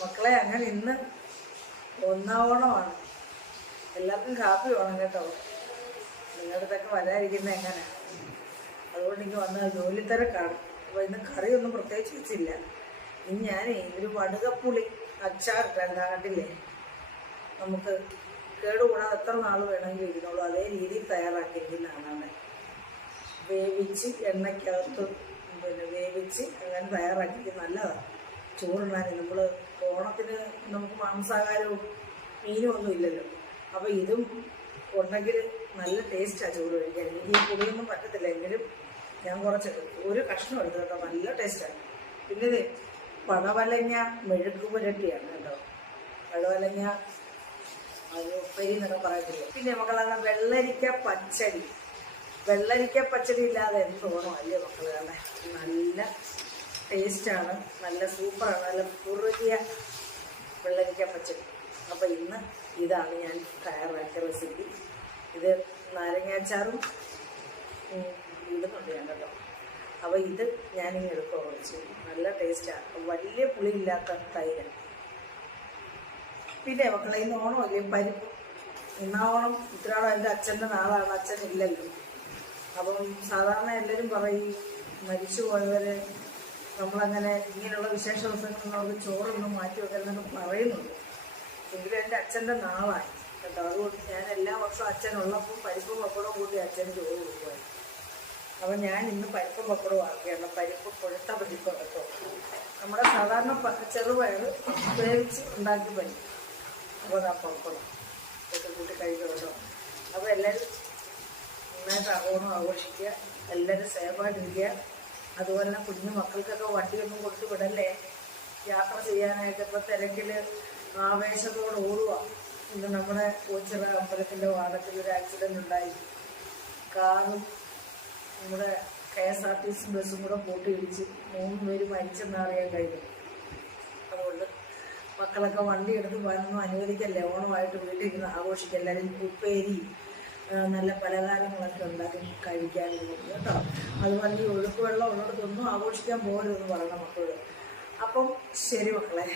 മക്കളെ അങ്ങനെ ഇന്ന് ഒന്നാവണമാണ്. എല്ലാവർക്കും കാപ്പി വേണം കേട്ടോ. നിങ്ങളുടെ അടുത്തൊക്കെ വരാതിരിക്കുന്നത് എങ്ങനെ? അതുകൊണ്ട് ഇനി വന്ന ജോലി തിരക്കാണ്. അപ്പോൾ ഇന്ന് കറിയൊന്നും പ്രത്യേകിച്ച് വെച്ചില്ല. ഇനി ഞാനേ ഒരു വടുകപ്പുളി അച്ചാറിട്ടായിരുന്നു കണ്ടില്ലേ? നമുക്ക് കേടുകൂടാതെ എത്ര നാൾ വേണമെങ്കിൽ ഇരുന്നുള്ളൂ അതേ രീതിയിൽ തയ്യാറാക്കിയിരിക്കുന്നതാണ് വേവിച്ച് എണ്ണയ്ക്കകത്ത് പിന്നെ വേവിച്ച് അങ്ങനെ തയ്യാറാക്കിയിട്ട് നല്ലതാണ്. ചോറുണ്ണാൻ നമ്മൾ ഓണത്തിന് നമുക്ക് മാംസാഹാരവും മീനും ഒന്നും ഇല്ലല്ലോ. അപ്പോൾ ഇതും ഉണ്ടെങ്കിൽ നല്ല ടേസ്റ്റാണ് ചോറ് കഴിക്കാൻ. എനിക്ക് ഈ പുളിയൊന്നും പറ്റത്തില്ല. എങ്കിലും ഞാൻ കുറച്ച് ഒരു കഷ്ണം എടുത്തു കേട്ടോ നല്ല ടേസ്റ്റാണ് പിന്നെ പടവലഞ്ഞ മെഴുക്ക് പുരട്ടിയാണ് കേട്ടോ. പടവലങ്ങ അത് ഉപ്പരി എന്നൊക്കെ പറയത്തില്ല. പിന്നെ മക്കളാണ് വെള്ളരിക്ക പച്ചടി. വെള്ളരിക്ക പച്ചടി ഇല്ലാതെ എന്ത് തോന്നും അല്ലേ മക്കളെ? നല്ല ടേസ്റ്റാണ്. നല്ല സൂപ്പറാണ്. നല്ല കുറുകിയ വെള്ളരിക്ക പച്ചടി അപ്പോൾ ഇന്ന് ഇതാണ് ഞാൻ തയ്യാറാക്കിയ റെസിപ്പി. ഇത് നാരങ്ങാച്ചാറും ഇടുന്നുണ്ട് ഞാൻ കേട്ടോ അപ്പോൾ ഇത് ഞാനിങ്ങനെ എടുക്കുക കുറച്ച് നല്ല ടേസ്റ്റാണ് വലിയ പുളിയില്ലാത്ത തൈര്. പിന്നെ മക്കളെ ഇന്ന് ഓണമല്ലേ പരിപ്പ്. ഇന്നാവണം ഇത്രയോളം എന്റെ അച്ഛന്റെ നാളാണ്. അച്ഛൻ ഇല്ലല്ലോ. അപ്പം സാധാരണ എല്ലാവരും പറയും മരിച്ചു പോയവരെ നമ്മളങ്ങനെ ഇങ്ങനെയുള്ള വിശേഷ ദിവസങ്ങളിൽ നമുക്ക് ചോറൊന്നും മാറ്റി വെക്കരുതെന്നൊക്കെ പറയുന്നുണ്ട്. എങ്കിലും എന്റെ അച്ഛന്റെ നാളായി. കേട്ടോ അതുകൊണ്ട് ഞാൻ എല്ലാ വർഷവും അച്ഛനുള്ളപ്പോൾ പരിപ്പും പപ്പടവും കൂട്ടി അച്ഛൻ ചോറ് കൊടുക്കുമായിരുന്നു. അപ്പം ഞാൻ ഇന്ന് പരിപ്പും പപ്പടവും ആക്കുകയാണ് പരിപ്പ് കൊഴുത്ത പരിപ്പ് നമ്മുടെ സാധാരണ ചെറുപയർ വേവിച്ച് ഉണ്ടാക്കി പരിപ്പ്. അപ്പോൾ ആ പപ്പടം. ഇതൊക്കെ കൂട്ടി കഴിക്കും അപ്പോൾ എല്ലാവരും നന്നായിട്ട് ഓണം ആഘോഷിക്കുക. എല്ലാവരും സേഫായിട്ടിരിക്കുക അതുപോലെ തന്നെ കുഞ്ഞു മക്കൾക്കൊക്കെ വണ്ടിയൊന്നും കൊടുത്തു വിടല്ലേ? യാത്ര ചെയ്യാനായിട്ട് ഇപ്പോൾ തിരക്കിൽ ആവേശത്തോടെ ഓടുക ഇന്ന് നമ്മുടെ കോച്ചിറ അമ്പലത്തിന്റെ വാദത്തിൽ ഒരു ആക്സിഡന്റ് ഉണ്ടായി. കാറും നമ്മുടെ K S R T C ബസ്സും കൂടെ കൂട്ടിയിടിച്ച് മൂന്ന് പേര് മരിച്ചെന്ന് അറിയാൻ കഴിഞ്ഞു അതുകൊണ്ട് മക്കളൊക്കെ വണ്ടി എടുത്ത് പോകാനൊന്നും അനുവദിക്കല്ലേ? ഓണമായിട്ട് വീട്ടിൽ ഇരുന്ന് ആഘോഷിക്കല്ലേ? എല്ലാവരും ഉപ്പേരി നല്ല പലഹാരങ്ങളൊക്കെ ഉണ്ടാക്കി കഴിക്കാനും കേട്ടോ. അതുപോലെ ഈ ഒഴുക്ക് വെള്ളം ഉള്ളിടത്തൊന്നും ആഘോഷിക്കാൻ പോകരുതെന്ന് പറയണം മക്കളോട് അപ്പം ശരി മക്കളെ